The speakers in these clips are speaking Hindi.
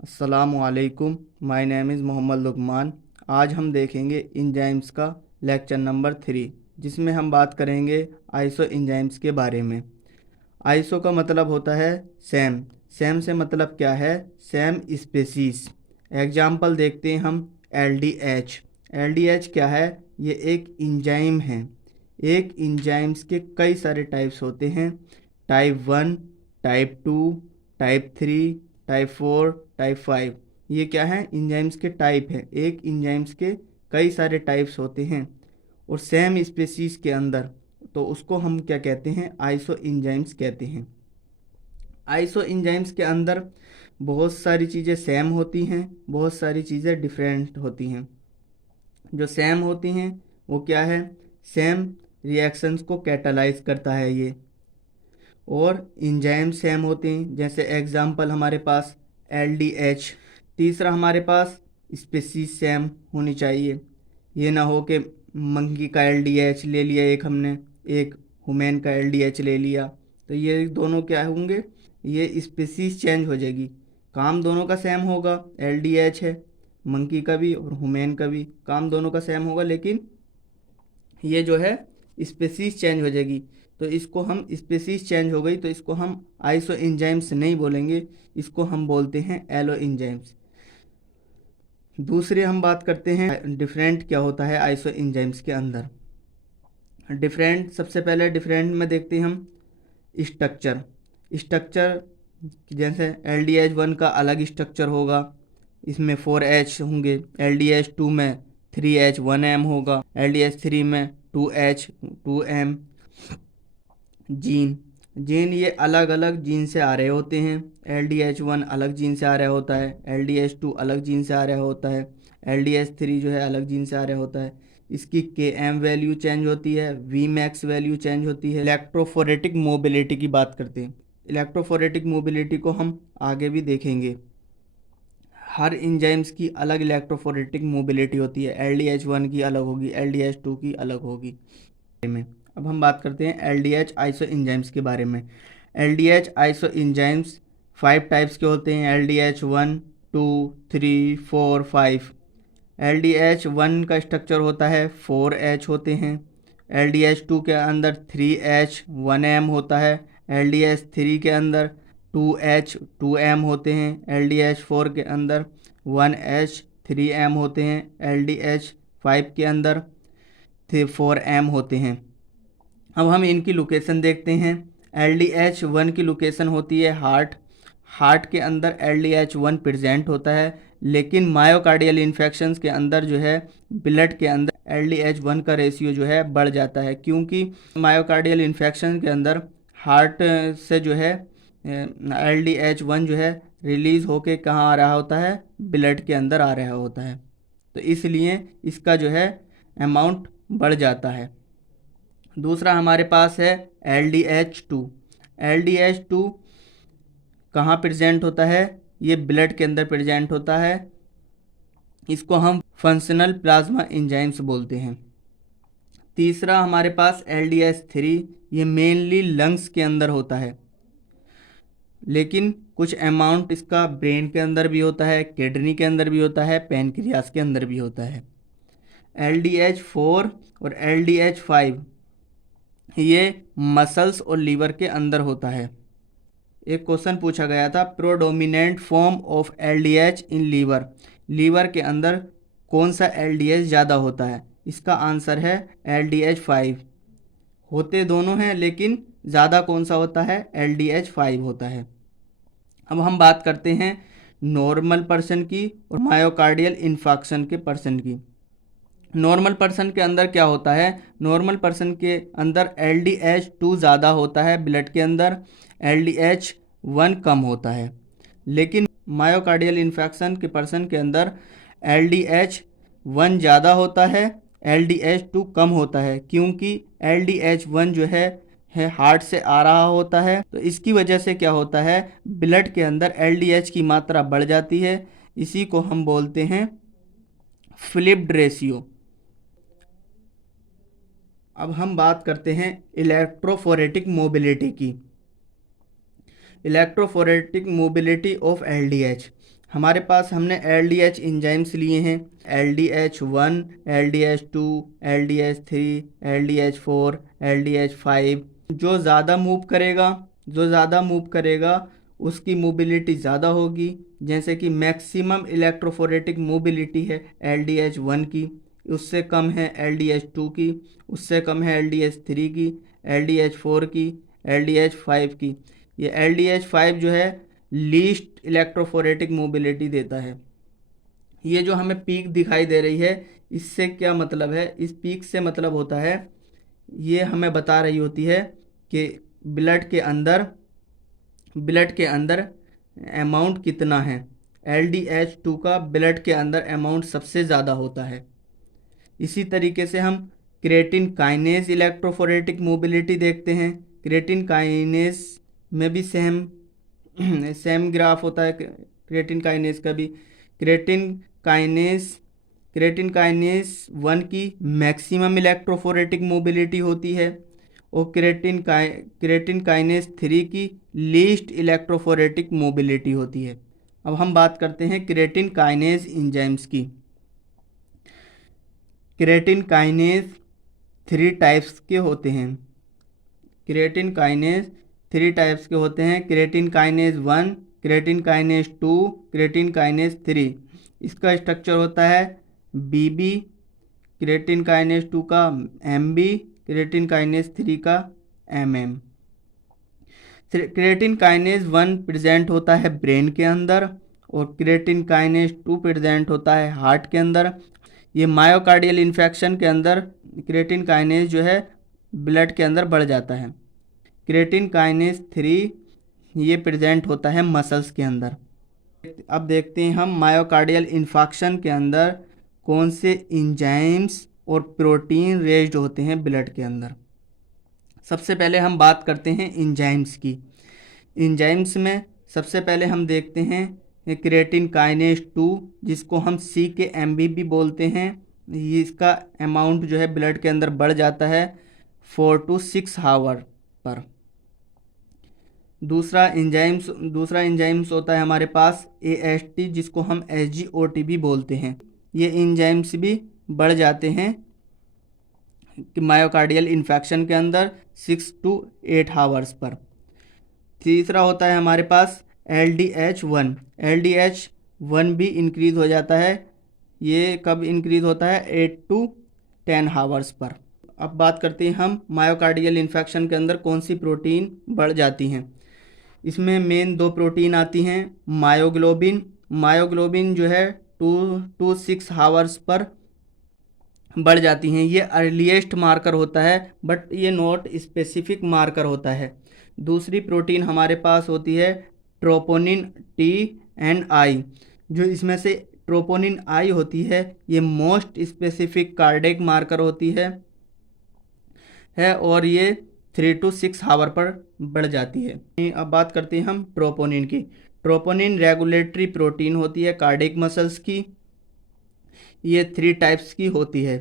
अस्सलामुअलैकुम। My name is Mohammed Luqman. आज हम देखेंगे इंजाइम्स का लेक्चर नंबर 3, जिसमें हम बात करेंगे आइसो इंजाइम्स के बारे में। आइसो का मतलब होता है सेम। सेम से मतलब क्या है? Same species. एग्जाम्पल देखते हैं हम। एलडीएच। एलडीएच क्या है? ये एक इंजाइम है। एक इंजाइम्स के कई सारे टाइप्स होते हैं। Type 1, type 2, type 3, type 4, type 5। ये क्या है? इंजाइम्स के टाइप है। एक इंजाइम्स के कई सारे टाइप्स होते हैं और सेम स्पेसीज के अंदर, तो उसको हम क्या कहते हैं? आइसो इंजाइम्स कहते हैं। आइसो इंजाइम्स के अंदर बहुत सारी चीज़ें सेम होती हैं, बहुत सारी चीज़ें डिफरेंट होती हैं। जो सेम होती हैं वो क्या है? सेम रिएक्शंस को कैटालाइज करता है ये। और इंजाइम सेम होते हैं, जैसे एग्जांपल हमारे पास एलडीएच। तीसरा हमारे पास स्पीशीज सेम होनी चाहिए। ये ना हो कि मंकी का एलडीएच ले लिया एक हमने, एक ह्यूमन का एलडीएच ले लिया, तो ये दोनों क्या होंगे? ये स्पीशीज चेंज हो जाएगी। काम दोनों का सेम होगा, एलडीएच है मंकी का भी और ह्यूमन का भी, काम दोनों का सेम होगा, लेकिन ये जो है स्पेसीज चेंज हो जाएगी। तो इसको हम, स्पेसीज चेंज हो गई तो इसको हम आइसो इंजाइम्स नहीं बोलेंगे, इसको हम बोलते हैं एलो इंजाइम्स। दूसरे हम बात करते हैं डिफरेंट क्या होता है आइसो इंजाइम्स के अंदर। डिफरेंट, सबसे पहले डिफरेंट में देखते हैं हम स्ट्रक्चर। स्ट्रक्चर जैसे LDH1 का अलग स्ट्रक्चर होगा, इसमें 4H होंगे। LDH2 में 3H1M होगा। LDH3 में 2H 2M। जीन, जीन ये अलग अलग जीन से आ रहे होते हैं। LDH1 अलग जीन से आ रहा होता है, LDH2 अलग जीन से आ रहा होता है, LDH3 जो है अलग जीन से आ रहा होता है। इसकी Km वैल्यू चेंज होती है, Vmax वैल्यू चेंज होती है। इलेक्ट्रोफोरेटिक मोबिलिटी की बात करते हैं। इलेक्ट्रोफोरेटिक मोबिलिटी को हम आगे भी देखेंगे। हर इंजाइम्स की अलग इलेक्ट्रोफोरेटिक मोबिलिटी होती है। LDH1 की अलग होगी, LDH2 की अलग होगी में। अब हम बात करते हैं LDH आइसो इंजाइम्स के बारे में। LDH आइसो इंजाइम्स 5 टाइप्स के होते हैं। LDH1, 2, 3, 4, 5। LDH1 का स्ट्रक्चर होता है 4H होते हैं। LDH2 के अंदर 3H 1M होता है। LDH3 के अंदर 2H 2M होते हैं। LDH4 के अंदर 1H 3M होते हैं। LDH5 के अंदर 4M होते हैं। अब हम इनकी लोकेशन देखते हैं। LDH1 की लोकेशन होती है हार्ट। हार्ट के अंदर LDH1 प्रेजेंट होता है, लेकिन मायोकार्डियल इन्फेक्शंस के अंदर जो है, ब्लड के अंदर LDH1 का रेशियो जो है बढ़ जाता है, क्योंकि मायोकार्डियल इन्फेक्शन के अंदर हार्ट से जो है LDH1 जो है रिलीज़ होके कहाँ आ रहा होता है? ब्लड के अंदर आ रहा होता है। तो इसलिए इसका जो है अमाउंट बढ़ जाता है। दूसरा हमारे पास है LDH2। LDH2 कहाँ प्रेजेंट होता है? ये ब्लड के अंदर प्रेजेंट होता है। इसको हम फंक्शनल प्लाज्मा एंजाइम्स बोलते हैं। तीसरा हमारे पास LDH3। ये मेनली लंग्स के अंदर होता है, लेकिन कुछ अमाउंट इसका ब्रेन के अंदर भी होता है, किडनी के अंदर भी होता है, पैनक्रियास के अंदर भी होता है। LDH4 और LDH5 ये मसल्स और लीवर के अंदर होता है। एक क्वेश्चन पूछा गया था, predominant form of LDH in liver. Liver के अंदर कौन सा LDH ज़्यादा होता है? इसका आंसर है LDH5। होते दोनों हैं, लेकिन ज़्यादा कौन सा होता है? LDH5 होता है। अब हम बात करते हैं नॉर्मल पर्सन की और मायोकार्डियल इन्फाक्शन के पर्सन की। नॉर्मल पर्सन के अंदर क्या होता है? नॉर्मल पर्सन के अंदर LDH2 ज़्यादा होता है ब्लड के अंदर, LDH1 कम होता है। लेकिन मायोकार्डियल इन्फेक्शन के पर्सन के अंदर LDH1 ज़्यादा होता है, LDH2 कम होता है, क्योंकि LDH1 जो है हार्ट से आ रहा होता है। तो इसकी वजह से क्या होता है? ब्लड के अंदर LDH की मात्रा बढ़ जाती है। इसी को हम बोलते हैं फ्लिप्ड रेशियो। अब हम बात करते हैं इलेक्ट्रोफोरेटिक मोबिलिटी की। Electrophoretic mobility of LDH। हमारे पास हमने LDH इंजाइम्स लिए हैं, LDH1, LDH2, LDH3, LDH4, LDH5। जो ज़्यादा मूव करेगा उसकी मोबिलिटी ज़्यादा होगी। जैसे कि मैक्सिमम इलेक्ट्रोफोरेटिक मोबिलिटी है LDH1 की, उससे कम है LDH2 की, उससे कम है LDH3 की, LDH4 की, LDH5 की। ये LDH5 जो है लीस्ट इलेक्ट्रोफोरेटिक मोबिलिटी देता है। ये जो हमें पीक दिखाई दे रही है, इससे क्या मतलब है? इस पीक से मतलब होता है, ये हमें बता रही होती है कि ब्लड के अंदर अमाउंट कितना है। LDH2 का ब्लड के अंदर अमाउंट सबसे ज़्यादा होता है। इसी तरीके से हम क्रेटिन काइनेज इलेक्ट्रोफोरेटिक मोबिलिटी देखते हैं। क्रेटिन काइनेज में भी सेम ग्राफ होता है क्रेटिन काइनेज का भी। क्रेटिन काइनेज 1 की मैक्सिमम इलेक्ट्रोफोरेटिक मोबिलिटी होती है और क्रेटिन काइनेज 3 की लीस्ट इलेक्ट्रोफोरेटिक मोबिलिटी होती है। अब हम बात करते हैं क्रेटिन काइनेज एंजाइम्स की। क्रेटिन काइनेज 3 टाइप्स के होते हैं। क्रेटिन काइनेज 3 टाइप्स के होते हैं, creatine kinase 1, creatine kinase 2, creatine kinase 3। इसका स्ट्रक्चर होता है BB, क्रेटिन काइनेज 2 का MB, क्रेटिन काइनेज 3 का MM। क्रेटिन काइनेज 1 प्रेजेंट होता है ब्रेन के अंदर और क्रेटिन काइनेज 2 प्रेजेंट होता है हार्ट के अंदर। ये मायोकार्डियल इन्फेक्शन के अंदर क्रेटिन काइनेज जो है ब्लड के अंदर बढ़ जाता है। क्रेटिन काइनेज 3 ये प्रेजेंट होता है मसल्स के अंदर। अब देखते हैं हम मायोकार्डियल इन्फेक्शन के अंदर कौन से एंजाइम्स और प्रोटीन रेज्ड होते हैं ब्लड के अंदर। सबसे पहले हम बात करते हैं एंजाइम्स की। एंजाइम्स में सबसे पहले हम देखते हैं क्रेटिन काइनेज 2, जिसको हम CKMB भी बोलते हैं। इसका अमाउंट जो है ब्लड के अंदर बढ़ जाता है 4 to 6 आवर पर। दूसरा एंजाइम्स होता है हमारे पास AST, जिसको हम SGOT भी बोलते हैं। ये एंजाइम्स भी बढ़ जाते हैं मायोकार्डियल इन्फेक्शन के अंदर 6 to 8 आवर्स पर। तीसरा होता है हमारे पास LDH1 भी इंक्रीज हो जाता है। ये कब इंक्रीज होता है? 8 to 10 आवर्स पर। अब बात करते हैं हम मायोकार्डियल इन्फेक्शन के अंदर कौन सी प्रोटीन बढ़ जाती हैं। इसमें मेन 2 प्रोटीन आती हैं। मायोग्लोबिन जो है 2 to 6 आवर्स पर बढ़ जाती हैं। ये अर्लीस्ट मार्कर होता है, बट ये नॉट स्पेसिफिक मार्कर होता है। दूसरी प्रोटीन हमारे पास होती है ट्रोपोनिन T and I। जो इसमें से ट्रोपोनिन I होती है, ये मोस्ट स्पेसिफिक कार्डियक मार्कर होती है और ये 3 to 6 आवर पर बढ़ जाती है। अब बात करते हैं हम ट्रोपोनिन की। ट्रोपोनिन रेगुलेटरी प्रोटीन होती है कार्डियक मसल्स की। ये 3 टाइप्स की होती है,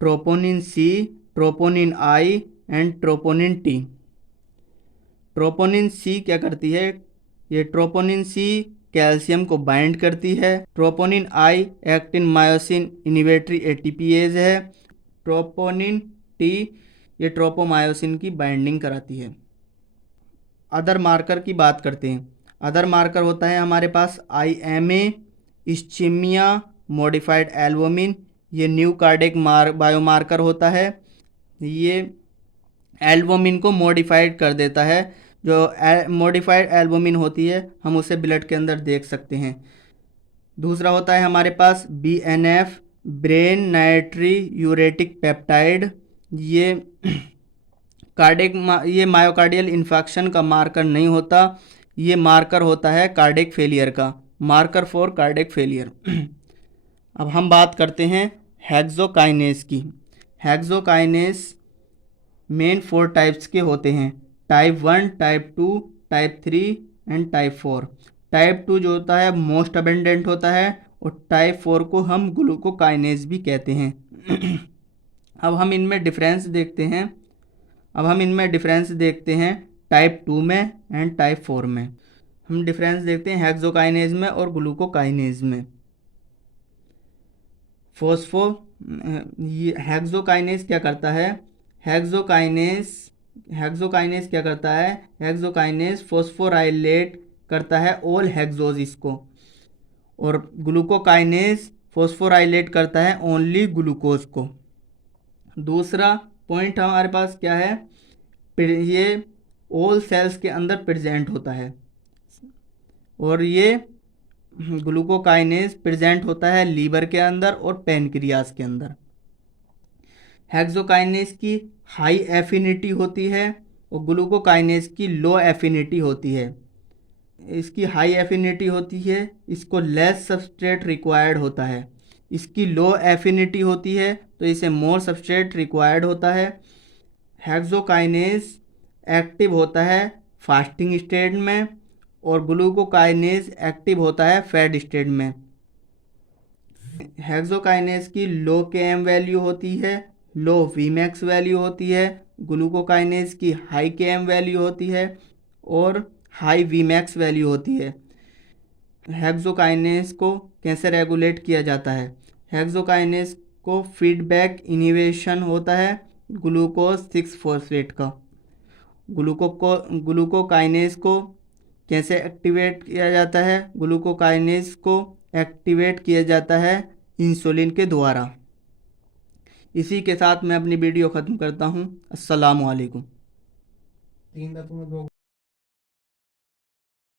troponin C, troponin I and troponin T। Troponin C क्या करती है? ये ट्रोपोनिन C कैल्शियम को बाइंड करती है। Troponin I actin myosin inhibitory ATPase है। ट्रोपोनिन T ये ट्रोपोमायोसिन की बाइंडिंग कराती है। अदर मार्कर की बात करते हैं। अदर मार्कर होता है हमारे पास IMA, इस्चीमिया मॉडिफाइड एल्बुमिन। ये न्यू कार्डियक बायोमार्कर होता है। ये एल्बुमिन को मॉडिफाइड कर देता है। जो मॉडिफाइड एल्बुमिन होती है, हम उसे ब्लड के अंदर देख सकते हैं। दूसरा होता है हमारे पास BNF, ब्रेन नाइट्री यूरेटिक पेप्टाइड। ये ये मायोकार्डियल इन्फेक्शन का मार्कर नहीं होता, ये मार्कर होता है कार्डियक फेलियर का, मार्कर फॉर कार्डियक फेलियर। अब हम बात करते हैं हेक्सोकाइनेज की। हेक्सोकाइनेज मेन 4 टाइप्स के होते हैं, type 1, type 2, type 3 and type 4। Type 2 जो होता है मोस्ट अबेंडेंट होता है और टाइप 4 को हम ग्लूकोकाइनेज भी कहते हैं। अब हम इनमें डिफरेंस देखते हैं टाइप 2 में एंड टाइप 4 में। हम डिफरेंस देखते हैं हेक्सोकाइनेज में और ग्लूकोकाइनेज में। फॉस्फो ये हेक्सोकाइनेज क्या करता है, हेक्सोकाइनेज क्या करता है, हेक्सोकाइनेज फॉस्फोराइलेट करता है ऑल हेक्सोसिस को, और ग्लूकोकाइनेज फॉस्फोराइलेट करता है ओनली ग्लूकोज को। दूसरा पॉइंट हमारे पास क्या है, ये ऑल सेल्स के अंदर प्रेजेंट होता है, और ये ग्लूकोकाइनेज प्रेजेंट होता है लीवर के अंदर और पैनक्रियाज के अंदर। हेक्सोकाइनेज की हाई एफिनिटी होती है और ग्लूकोकाइनेज की लो एफिनिटी होती है। इसकी हाई एफिनिटी होती है, इसको लेस सबस्ट्रेट रिक्वायर्ड होता है। इसकी लो एफिनिटी होती है तो इसे मोर सबस्ट्रेट रिक्वायर्ड होता है। हेक्सोकाइनेज एक्टिव होता है फास्टिंग स्टेट में और ग्लूकोकाइनेज एक्टिव होता है फैट स्टेट में। हेक्सोकाइनेज की लो Km वैल्यू होती है, लो Vmax वैल्यू होती है। ग्लूकोकाइनेज की हाई Km वैल्यू होती है और हाई Vmax वैल्यू होती है। हेक्सोकाइनेज को कैसे रेगुलेट किया जाता है, हेक्सोकाइनेज को फीडबैक इनिवेशन होता है ग्लूकोज 6 फॉस्फेट का। ग्लूकोकाइनेज को कैसे एक्टिवेट किया जाता है, ग्लूकोकाइनेज को एक्टिवेट किया जाता है इंसुलिन के द्वारा। इसी के साथ मैं अपनी वीडियो ख़त्म करता हूँ। अस्सलामु अलैकुम।